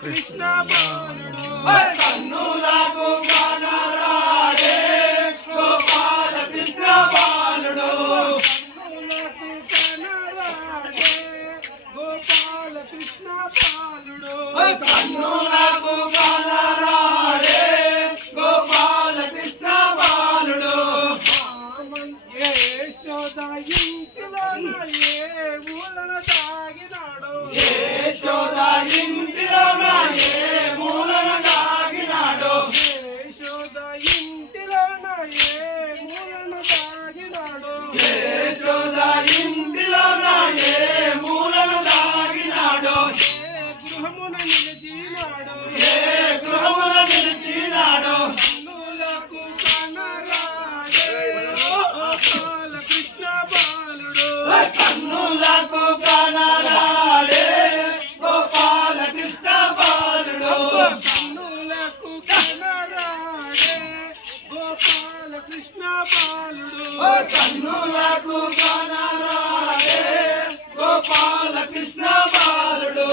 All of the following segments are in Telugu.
కృష్ణ కన్నులకు కనరాడే గోపాల కృష్ణ బాలుడు గోపాల కృష్ణ బాలుడు కన్నులకు కనరాడే గోపాల కృష్ణ బాలుడు యశోద ఇంటిలో ఏ మూలన తాగినాడు యశోద ఇంటిలో ఏ మూలన తాగినాడు యశోద ఇంటిలో ఏ మూలన తాగినాడు యశోద ఇంటిలో ఏ మూలన తాగినాడు గృహమున నిలిచినాడు ఏ గృహమున నిలిచినాడు కన్నులకు కనరాడే గోపాల కృష్ణ బాలుడు కన్నులకు కనరాడే గోపాల కృష్ణ బాలుడు కన్నులకు కనరాడే గోపాల కృష్ణ బాలుడు కన్నులకు కనరాడే గోపాల కృష్ణ బాలుడు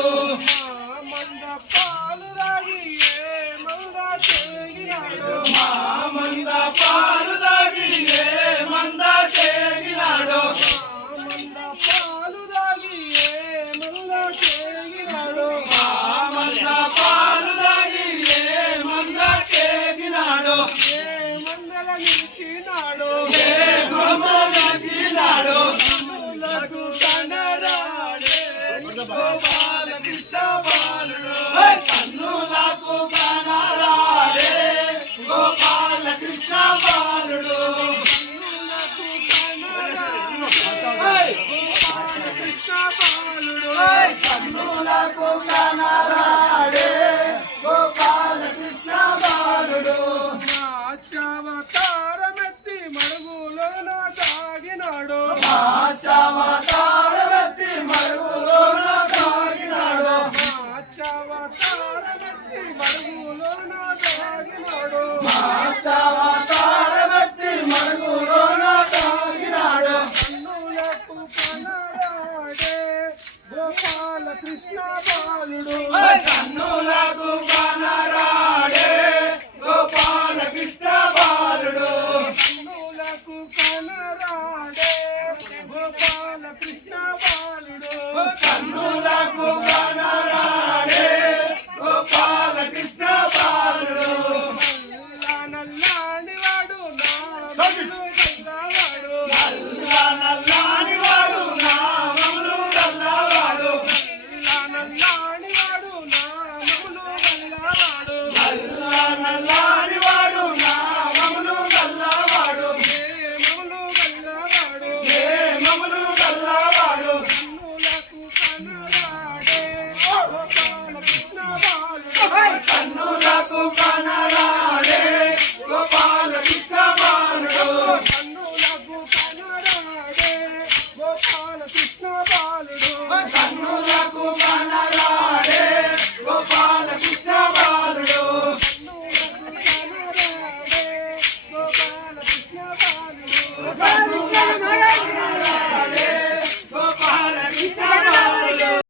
మంద పాలు రాగి ఏ మంద చేగినాడు మంద పాలు తాగి ఏ మంద చేగినాడు మంద పాలు రాగి ఏ మంద చేగినాడు మంద పాలు తాగి ఏ మంద చేగినాడు ఏ మందల నిలిచినాడు ఏ గృహమున నిలిచినాడు కన్నులకు కనరాడే గోపాల కృష్ణ బాలుడు కన్నులకు కనరాడే గోపాల కృష్ణ బాలుడు కన్నులకు కనరాడే గోపాల కృష్ణ బాలుడు కన్నులకు కనరాడే గోపాల కృష్ణ బాలుడు నాచావతారమెత్తి మడుగులోన తాగినాడు ఆచావతారమెత్తి మరుగులోన తాగినాడు నాచావతారమెత్తి మడుగులోన తాగినాడు ఆచావతారమెత్తి మరుగులోన తాగినాడు కన్నులకు కనరాడే గోపాల కృష్ణ బాలుడు కన్నులకు కనరాడే గోపాల కృష్ణ బాలుడు కన్నులకు కనరాడే గోపాల కృష్ణ బాలుడు కన్నులకు కనరాడే గోపాల కృష్ణ బాలుడు నల్లాని వాడు నా గల్లవాడు నల్లాని వాడు నామములు గల్లవాడు నల్లాని వాడు నామములు గల్లవాడు నల్లాని వాడు నామములు గల్లవాడు ప్రేమములు గల్లవాడు ప్రేమములు గల్లవాడు కన్నులకు కనరాడే గోపాల కృష్ణ బాలుడు కన్నులకు కనరాడే గోపాల కృష్ణ బాలుడు కన్నులకు కనరాడే గోపాల కృష్ణ బాలుడు కన్నులకు కనరాడే గోపాల కృష్ణ బాలుడు కన్నులకు కనరాడే గోపాల కృష్ణ బాలుడు కన్నులకు